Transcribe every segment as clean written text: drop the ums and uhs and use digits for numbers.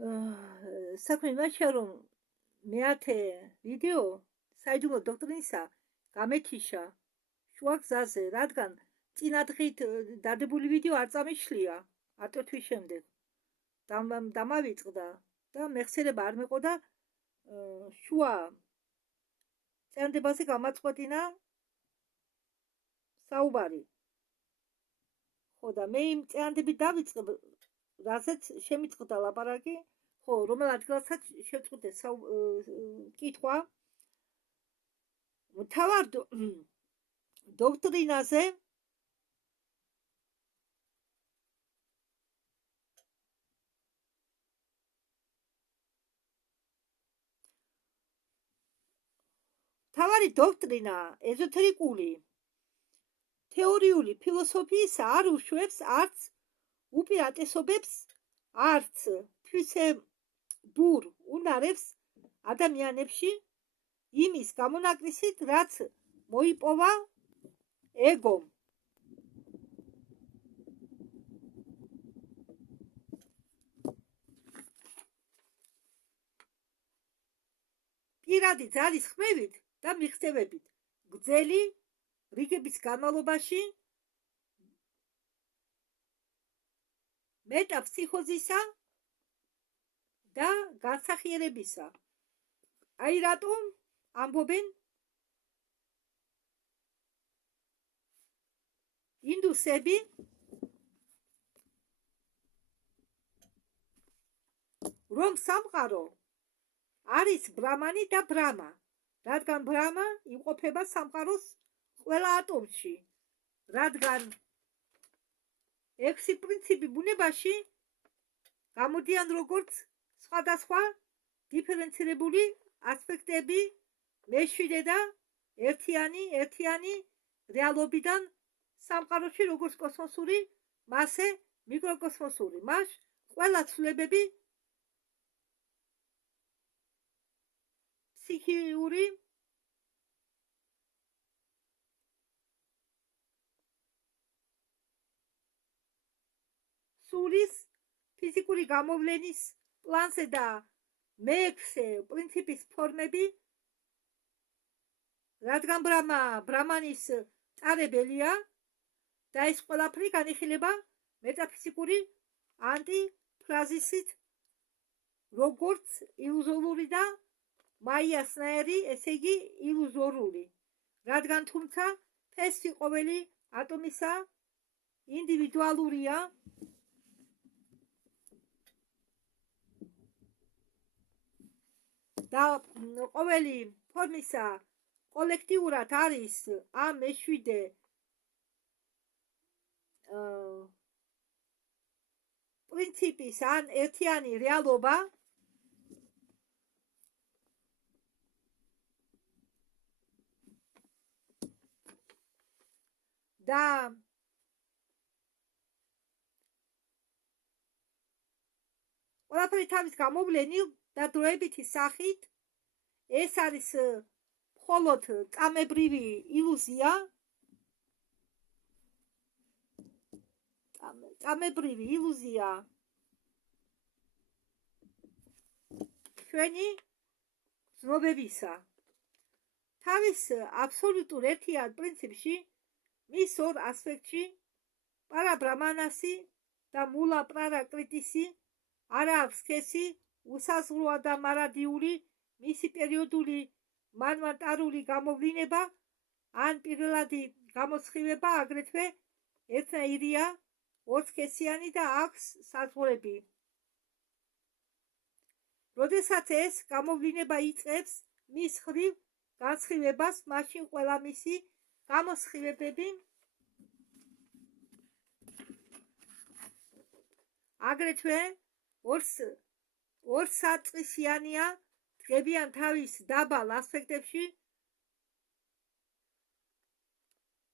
საქმე იმაშია, რომ მეათე ვიდეო საიდუმლო დოქტრინისა გამეთიშა შუა გზაზე, რადგან წინა დღით დადებული ვიდეო არ წამიშლია, ათო თვის შემდეგ დამავიწყდა და მეხსიერება არ მეყოდა შუა წერდებაზე გამაწყვეტინა საუბარი. ხო და მე იმ წერანდებით დავიწყებ, რაზეც შემიწყდა ლაპარაკი, ხო, რომელ ადგილასაც შევწყვიტე კითხვა მთავარ დოქტრინაზე მთავარი დოქტრინა ეზოთერიკული თეორიული ფილოსოფიის არ უშვებს არც უპირატესობებს, არც თვისებურ უნარებს ადამიანებში იმის გამონაკლისით, რაც მოიპოვა ეგომ. პირადი ძალის ხმევით და მიღწევებით გრძელი რიგების განმავლობაში მეტაფსიქოზისა და განსახიერებისა. აი რატომ ამბობენ ინდუსები, რომ სამყარო არის ბრამანი და ბრამა, რადგან ბრამა იმყოფება სამყაროს ყველა ატომში, რადგან 6 პრინციპი ბუნებაში გამოდიან როგორც სხვადასხვა დიფერენცირებული ასპექტები მეშვიდე და ერთიანი რეალობიდან სამყაროში როგორც კოსმოსური, მასე მიკროკოსმოსური. მას ყველა ცვლილებები ფსიქიური სულის ფიზიკური გამოვლენის პლანზე და მეექვსე პრინციპის ფორმები, რადგან ბრამანის წარებელია და ეს ყველაფერი განიხილება მეტაფიზიკური ანტიფრაზისით, როგორც ილუზორული და მაიასნაირი, ესე იგი ილუზორული, რადგან თუმცა ფესი ყოველი ატომისა ინდივიდუალურია და ყოველი ფორმისა კოლექტიურად არის ამ მეშვიდე პრინციპის ან ერთიანი რეალობა და ყველაფერი თავის გამოვლენილ და დროებითი სახით ეს არის მხოლოდ წამებრივი ილუზია, ჩვენი ცნობებისა. თავის აბსოლუტურ ერთიან პრინციპში, მის ორ ასპექტში, პარაბრამანასი და მულა პრარაკრიტისი, არა აქვს სქესი უსაზღვროა და მარადიული მისი პერიოდული მანვანტარული გამოვლინება ან პირველადი გამოსხივება აგრეთვე ერთნაირია, ორსქესიანი და აქვს საზღვრები. როდესაც ეს გამოვლინება იწყებს მის ხრივ განსხივებას, მაშინ ყველა მისი გამოსხივებები აგრეთვე ორსაწყისიანია, დგებიან თავის დაბალ ასპექტებში,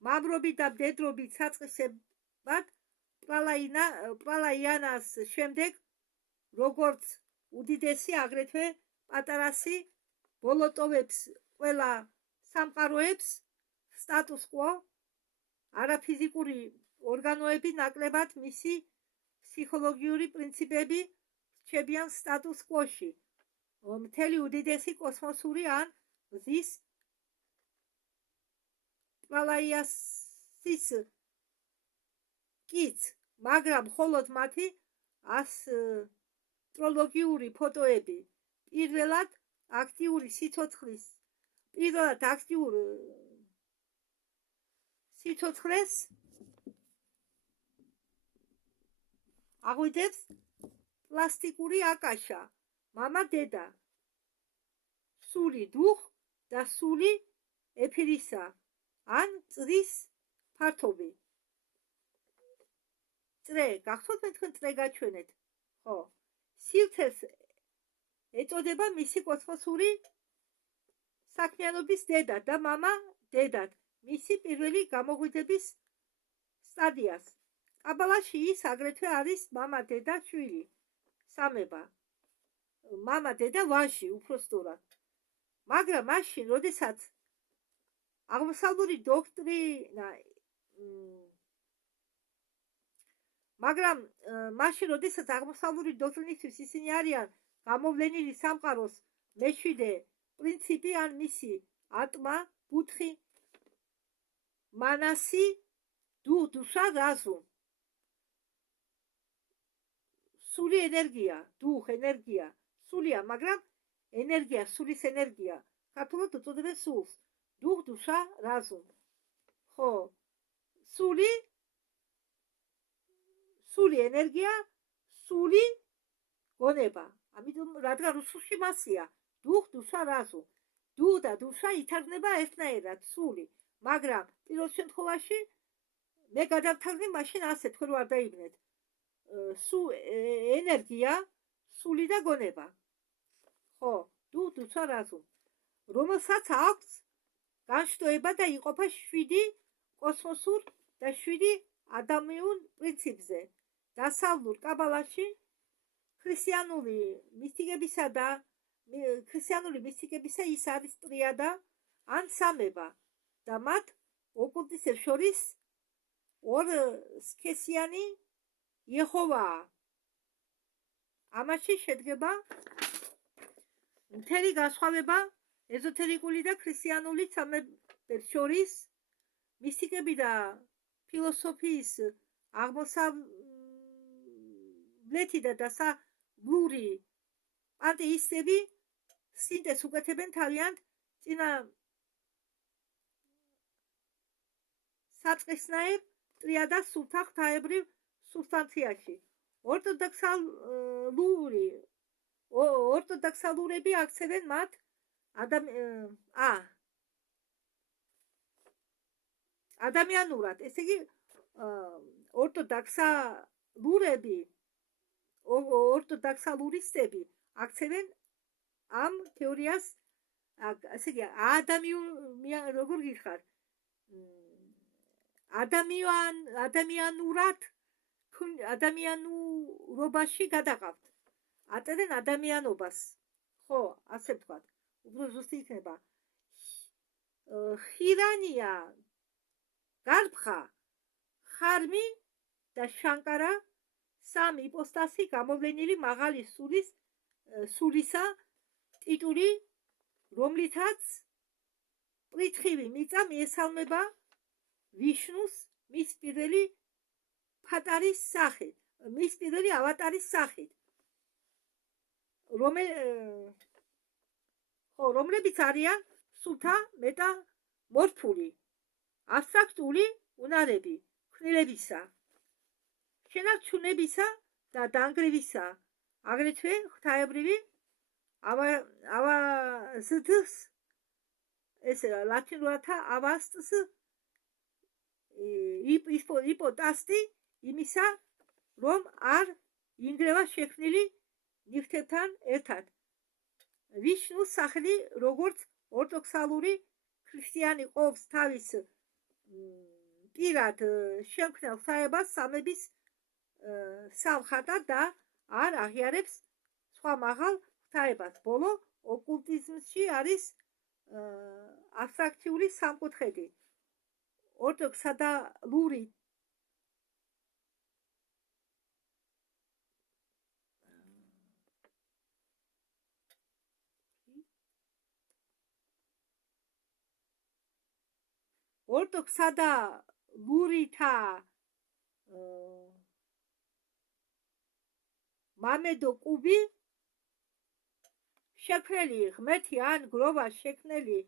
მამრობით და მდედრობით საწყისებად პრალაიანას შემდეგ, როგორც უდიდესი, აგრეთვე პატარასი ბოლოტოვებს ყველა სამყაროებს სტატუს კვო, არაფიზიკური ორგანოები ნაკლებად მისი ფსიქოლოგიური პრინციპები რჩებიან სტატუს კვოში. მთელი უდიდესი კოსმოსური ან მზის პალაიასის კიც, მაგრამ მხოლოდ მათი ასტროლოგიური ფოტოები პირველად აქტიურ სიცოცხლეს აღვიძებს პლასტიკური აკაშა, მამა, დედა, სული დუხ და სული ეფირისა ან წრის ფართობი. წრე, გახსოვთ მე თქვენ წრე გაჩვენეთ? ხო, სივრცეს ეწოდება მისი კოსმოსური საქმიანობის დედად და მამა დედად, მისი პირველი გამოღვიძების სტადიას. კაბალაში ის აგრეთვე არის მამა, დედა, შვილი, სამება. მამა, დედა, ვაჟი, უпростоრად. მაგრამ მაშინ, როდესაც აღმოსავლური დოქტრინისთვის ისინი არიან გამოვლენილი სამყაროს მეშვიდე პრინციპი ან მისი ატმა, ბუთხი, მანასი, დუშა, რაზუმ. სული ენერგია, დუხ ენერგია, სულია, მაგრამ ენერგია, სულის ენერგია. ქართულად უწოდებენ სულს. დუხ, დუშა, რაზუმ. ხო, სული ენერგია, სული გონება. ამიტომ რადგან რუსულში მასია, დუხ, დუშა, რაზუმ. დუხ და დუშა ითარგმნება ერთნაირად, სული, მაგრამ პირველ შემთხვევაში მე გადავთარგმნი მაშინ ასე, თქვენ არ დაიბნეთ. ენერგია, სული და გონება. ხო, დუხ, დუშა, რაზუმ. რომელსაც აქვს განშტოება და იყოფა 7 კოსმოსურ და 7 ადამიანურ პრინციპზე. დასავლურ კაბალაში ქრისტიანული მისტიკებისა ის არის ტრიადა ან სამება და მათ ოკულტისტებს შორის ორსქესიანი იეჰოვაა. ამაში შედგება მთელი განსხვავება ეზოთერიკული და ქრისტიანული სამებებს შორის. მისტიკები და ფილოსოფიის აღმოსავლეთი და დასავლური პანტეისტები სინტეზს უკეთებენ თავიანთ წინა საწყისნაირ ტრიადას სულთა ღვთაებრივ სუბსტანციაში. ორტოდოქსალურები აქცევენ მათ ადამიანურად, ესე იგი ორტოდოქსალურისტები აქცევენ ამ თეორიას, ესე იგი როგორ გიხარ, ადამიანურობაში გადაყავთ, აწერენ ადამიანობას. ხო, ასე ვთქვათ, უფრო ზუსტი იქნება. ხირანია, გარბხა, ხარმი და შანკარა სამი იპოსტასი გამოვლენილი მაღალი სულისა ტიტული, რომლითაც პრითხივი მიწა მიესალმება ვიშნუს მის პირველი ავატარის სახით, რომლებიც არიან სულთა მეტამორფული, აბსტრაქტული უნარები, ქმნილებისა, შენარჩუნებისა და დანგრევისა, აგრეთვე ღვთაებრივი ავაზდს, ეს ლათინურად ავაზდს, იპოტასტი იმისა, რომ არ ინგრევა შექმნილი ნივთებთან ერთად. ვიშნუს სახელი, როგორც ორტოდოქსალური ქრისტიანი ყოფს თავის პირად შემქმნელ ღვთაებას სამების სამხატად და არ აღიარებს სხვა მაღალ ღვთაებას. ბოლო ოკულტიზმში არის აბსტრაქციული სამკუთხედი. ორტოდოქსალური ორტოქსა და ლურითა მამედო კუბი შექმნელი ღმერთი ან გროვა შექმნელი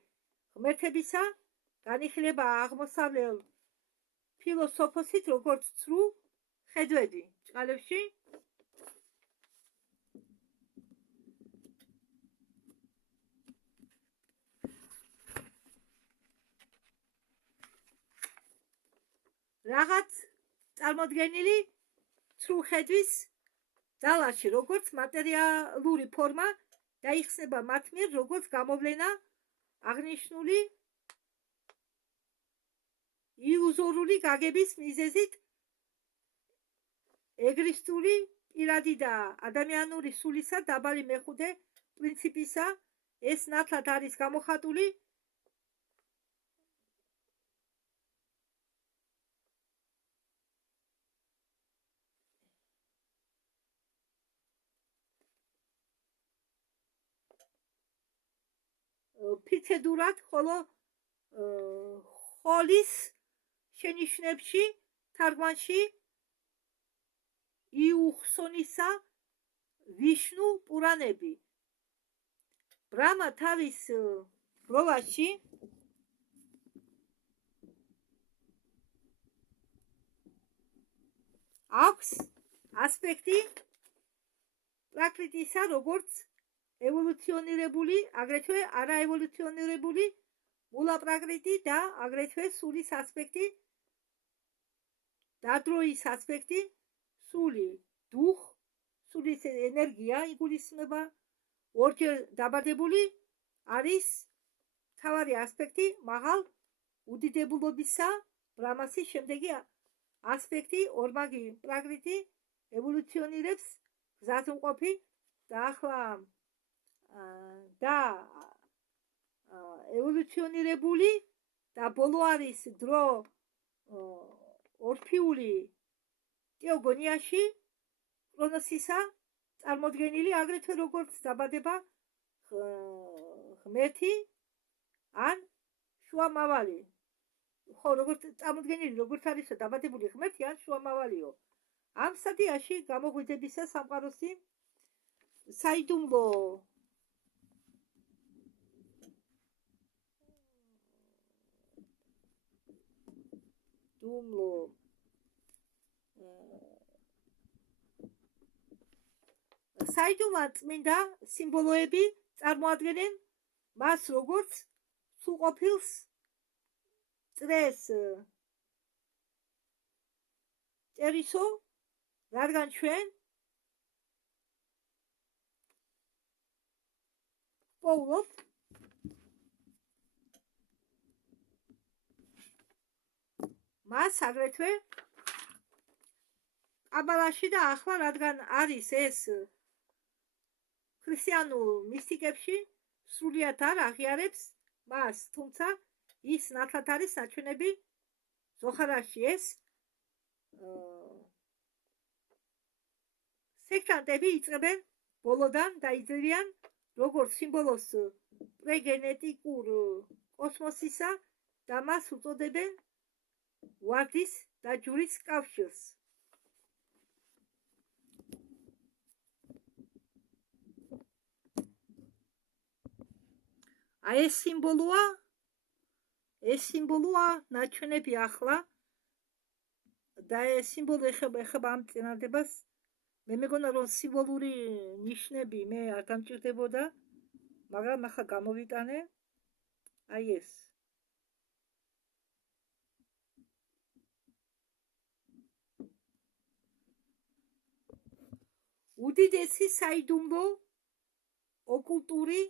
ღმერთებისა განიხილება აღმოსავლელ ფილოსოფოსით როგორც ცრუ ხედვები ჭყალებში რაღაც წარმოდგენილი ცრუ ხედვის ძალაში როგორც მატერიალური ფორმა დაიხსნება მათ მიერ როგორც გამოვლენა აღნიშნული ილუზორული გაგების მიზეზით ეგრისტული პირადი და ადამიანური სულისა დაბალი მეხუთე პრინციპისა ეს ნათლად არის გამოხატული ფიცედურად, ხოლო ხოლის შენიშვნებში თარგმანში იუხსონისა ვიშნუ პურანები. ბრამა თავის გროვაში აქვს ასპექტი პრაკრიტისა როგორც ევოლუციონირებული, აგრეთვე არაევოლუციონირებული მულაპრაკრიტი და აგრეთვე სულის ასპექტი, დადროის ასპექტი, სული, დუხ, სულის ენერგია იგულისხმება, ორჯერ დაბადებული არის მთავარი ასპექტი მაღალ უდიდებულობისა, ბრამასის შემდეგი ასპექტი ორმაგი პრაკრიტი ევოლუციონირებს გზაზმყოფი და ახლა და ევოლუციონირებული და ბოლო არის დრო ორფიული ტეოგონიაში კრონოსისა წარმოდგენილი აგრეთვე როგორც დაბადება ღმერთი ან შუამავალი ხო როგორც წარმოდგენილი როგორც არის დაბადებული ღმერთი ან შუამავალიო ამ სტადიაში გამოღვიძებისა სამყაროსი საიდუმლო საიდუმლო წმინდა სიმბოლოები წარმოადგენენ მას როგორც სრულყოფილს წრეს წერისო რადგან ჩვენ პოულობთ მას აგრეთვე კაბალაში და ახლა რადგან არის ეს ქრისტიანულ მისტიკებში სრულიად არ აღიარებს მას, თუმცა ის ნათლად არის საჩვენები ზოხარაში ეს სექტანტები იწყებენ ბოლოდან და იძლევიან როგორც სიმბოლოს პრეგენეტიკურ კოსმოსისა და მას უწოდებენ ვარდის და ჯვრის კავშირს. ეს სიმბოლოა ნაჩვენები ახლა და ეს სიმბოლო ეხება ამ წინადებას მე მეგონა რომ სიმბოლური ნიშნები მე არ დამჭირდებოდა მაგრამ ახლა გამოვიტანე აი ეს უდიდესი საიდუმლო ოკულტური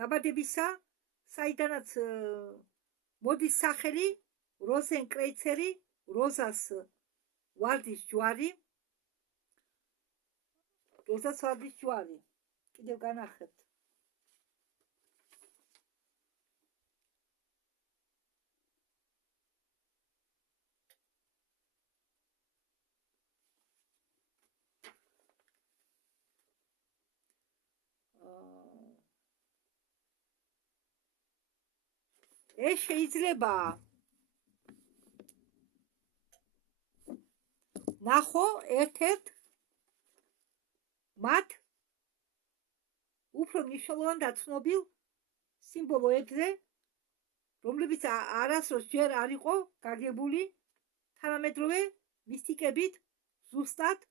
დაბადებისა საიდანაც მოდის სახელი როზენკრეიცერი როზას ვარდის ჯვარი კიდევ განახებთ ეს შეიძლება ნახო ერთ-ერთ მათ უფრო მნიშვნელოვან და ცნობილ სიმბოლოებზე, რომლებიც არასდროს ჯერ არ იყო გაგებული თანამედროვე მისტიკებით ზუსტად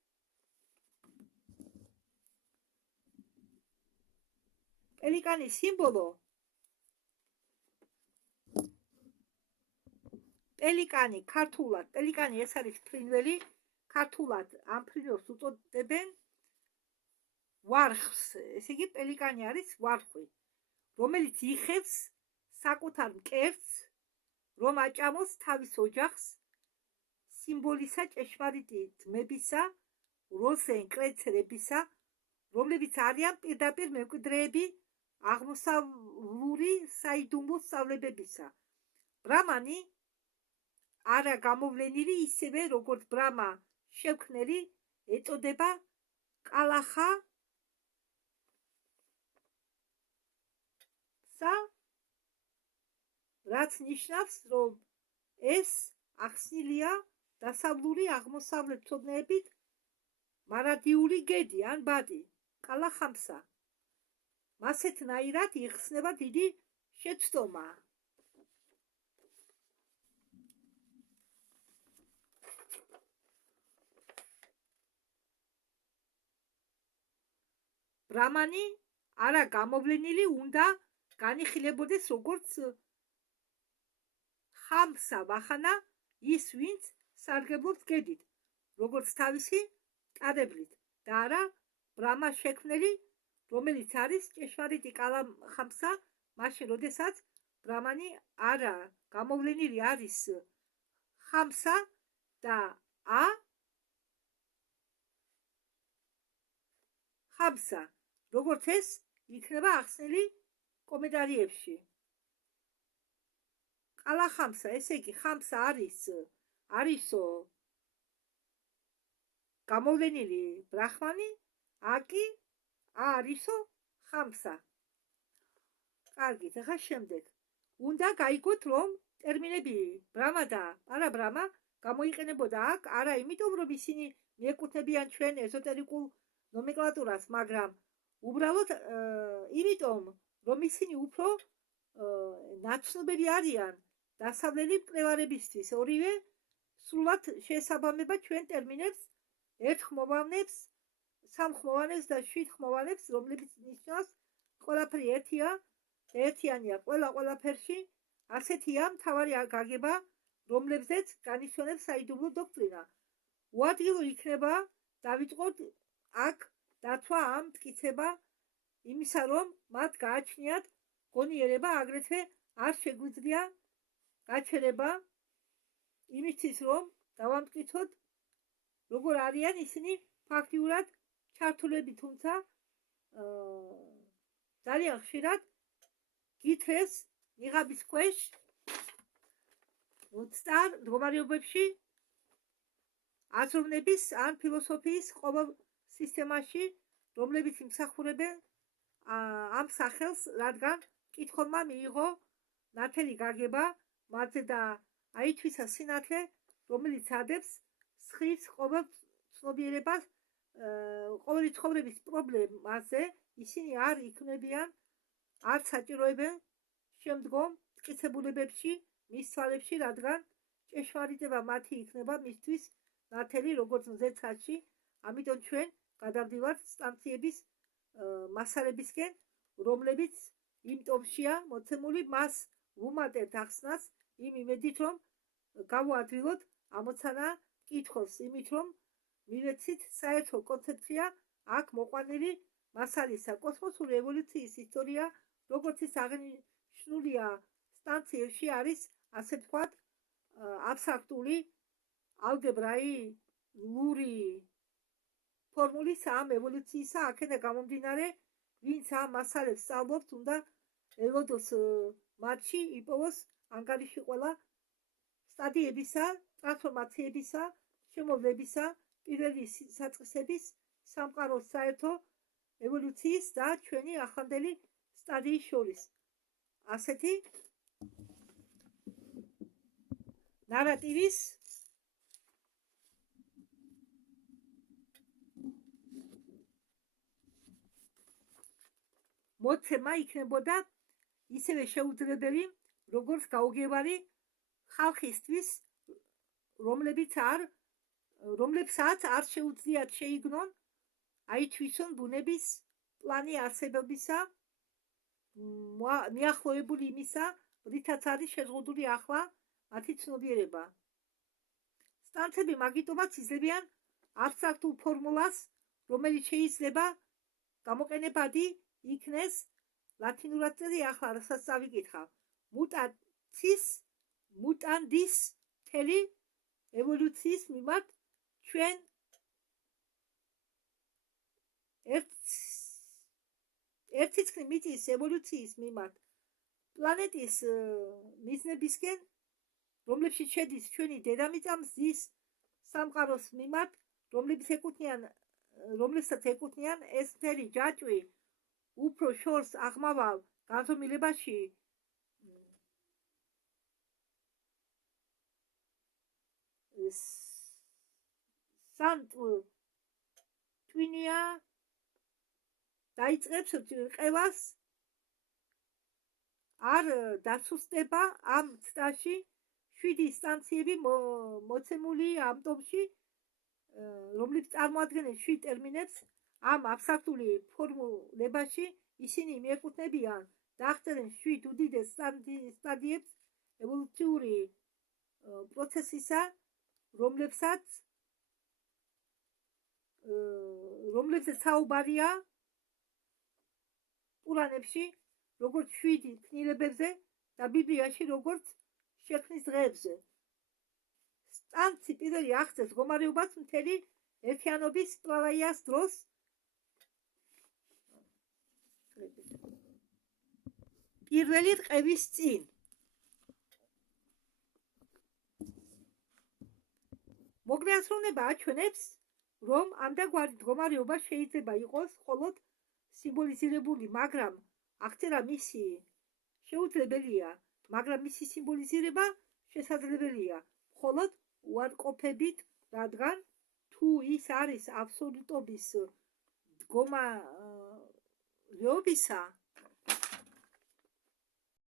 პელიკანის სიმბოლო პელიკანი ქართულად პელიკანი ეს არის ფრინველი ქართულად ამ ფრინველს უწოდებენ ვარხს ესე იგი პელიკანი არის ვარხვი რომელიც იხევს საკუთარ მკერდს რომ აჭამოს თავის ოჯახს სიმბოლისა ჭეშმარიტი ძმებისა როზენ კრეცერებისა რომლებიც არიან პირდაპირ მემკვიდრეები აღმოსავლური საიდუმლო სწავლებებისა ბრამანი არა გამოვლენილი ისევე როგორც ბრამა შევქმნელი ეწოდება კალახა რაც ნიშნავს რომ ეს ახსნილია დასავლური აღმოსავლეთ ცოდნეებით მარადიული გედი ან ბადი კალახამსა მასეთნაირად იხსნება დიდი შეცდომა ბრამანი არა გამოვლენილი უნდა განიხილებოდეს როგორც ხამსა ვახანა ის ვინც სარგებლობს გედით როგორც თავისი ტარებლით და არა ბრამა შექმნელი რომელიც არის ჭეშმარიტი კალახამსა მაშინ როდესაც ბრამანი არა გამოვლენილი არის ხამსა და ხამსა როგორც ეს იქნება ახსნილი კომენტარიებში კალახამსა ესე იგი ხამსა არისო გამოვლენილი ბრაჰმანი აკი არისო ხამსა კარგით ახლა შემდეგ უნდა გაიგოთ რომ ტერმინები ბრამა და პარაბრამა გამოიყენებოდა აქ არა იმიტომ რომ ისინი მიეკუთვნებიან ჩვენ ეზოტერიკულ ნომენკლატურას მაგრამ უბრალოდ იმიტომ რომ ისინი უფრო ნაცნობები არიან დასავლელი მკვლევარებისთვის ორივე სრულად შეესაბამება ჩვენ ტერმინებს ერთხმოვანებს სამხმოვანებს და შვიდხმოვანებს რომლებიც ნიშნავს ყველაფერი ერთიანია ყველაფერში ასეთია მთავარი გაგება რომლებზეც განიშნულებს საიდუმლო დოქტრინა უადგილო იქნება დავიწყოთ აქ დათვა ამ მტკიცება იმისა რომ მათ გააჩნიათ გონიერება აგრეთვე არ შეგვიძლია გაჩერება იმისთვის რომ დავამტკიცოთ როგორ არიან ისინი ფაქტიურად ჩართულები თუმცა ძალიან ხშირად გითხრეს ნიღაბის ქვეშ მუცტარ მდგომარეობებში აზროვნების ან ფილოსოფიის ყოველ სისტემაში რომლებიც იმსახურებენ ამ სახელს რადგან კითხულმა მიიღო ნათელი გაგება მათზე და აითვისა სინათლე რომელიც ადებს სხის ყოველ ცნობიერებას ყოველი ცხოვრების პრობლემაზე ისინი არ იქნებიან არ საჭიროებენ შემდგომ მტკიცებულებებში მის თვალებში რადგან ჭეშმარიტება მათი იქნება მისთვის ნათელი როგორც მზეცაში ამიტომ ჩვენ გადავდივართ სტანციების მასალებისკენ რომლებიც იმ ტომშია მოცემული მას ვუმატებთ ახსნას იმ იმედით რომ გავუადვილოთ ამოცანა კითხოს იმით რომ მივეცით საერთო კონცეფცია აქ მოყვანილი მასალისა კოსმოსური ევოლუციის ისტორია როგორც ის აღნიშნულია სტანციებში არის ასე ვთქვათ აბსტრაქტული ალგებრაული ფორმულის ამ ევოლუციისა აქედან გამომდინარე ვინც ამ მასალებს სწავლობს უნდა ელოდოს მათში იპოვოს ანგარიში ყველა სტადიებისა ტრანსფორმაციებისა შემოვლებისა პირველი საწყისების სამყაროს საერთო ევოლუციის და ჩვენი ახლანდელი სტადიის შორის ასეთი ნარატივის მოცემა იქნებოდა ისევე შეუძლებელი, როგორც გაუგებარი ხალხისთვის, რომლებსაც არ შეუძლიათ შეიგნონ, აითვისონ ბუნების პლანი არსებობისა, მიახლოებული იმისა, რითაც არის შეზღუდული ახლა მათი ცნობიერება. სტანცები მაგიტომაც იძლევიან აბსტრაქტულ ფორმულას, რომელიც შეიძლება გამოყენებადი იქნეს ლათინურად წერია ახლა, რასაც წავიკითხავ. მუტანდის მთელი ევოლუციის მიმართ ჩვენ ერთი წყნი მიწის ევოლუციის მიმართ პლანეტის მიზნებისკენ, რომლებშიც შედის ჩვენი დედამიწა მზის სამყაროს მიმართ, რომლებსაც ეკუთვნიან ეს მთელი ჯაჭვი უფრო შორს აღმავალ განზომილებაში სანტვინია დაიწყებს ყევას, არ დასუსტება ამ ცდაში 7 სტანციები მოცემული ამ ტომში, რომლებიც წარმოადგენენ 7 ტერმინებს. ამ აბსტრაქტული ფორმულებაში ისინი მიეკუთვნებიან დაახწერენ 7 უდიდეს სტადიებს ევოლუციური პროცესისა, რომლებსაც საუბარია ყურანებში, როგორც 7 ქმნილებებზე და ბიბლიაში, როგორც შექმნის დღეებზე. სტანცი პირველი აღწევს მდგომარეობას მთელი ერთიანობის პრალაიას დროს. პირველი რყევის წინ. მოგრეაცროვნება აჩვენებს, რომ ამდაგვარი მდგომარეობა შეიძლება იყოს მხოლოდ სიმბოლიზირებული, მაგრამ აღწერა მისი შეუძლებელია, მაგრამ მისი სიმბოლიზირება შესაძლებელია მხოლოდ უარყოფებით, რადგან თუ ის არის აბსოლუტობის მდგომარეობისა,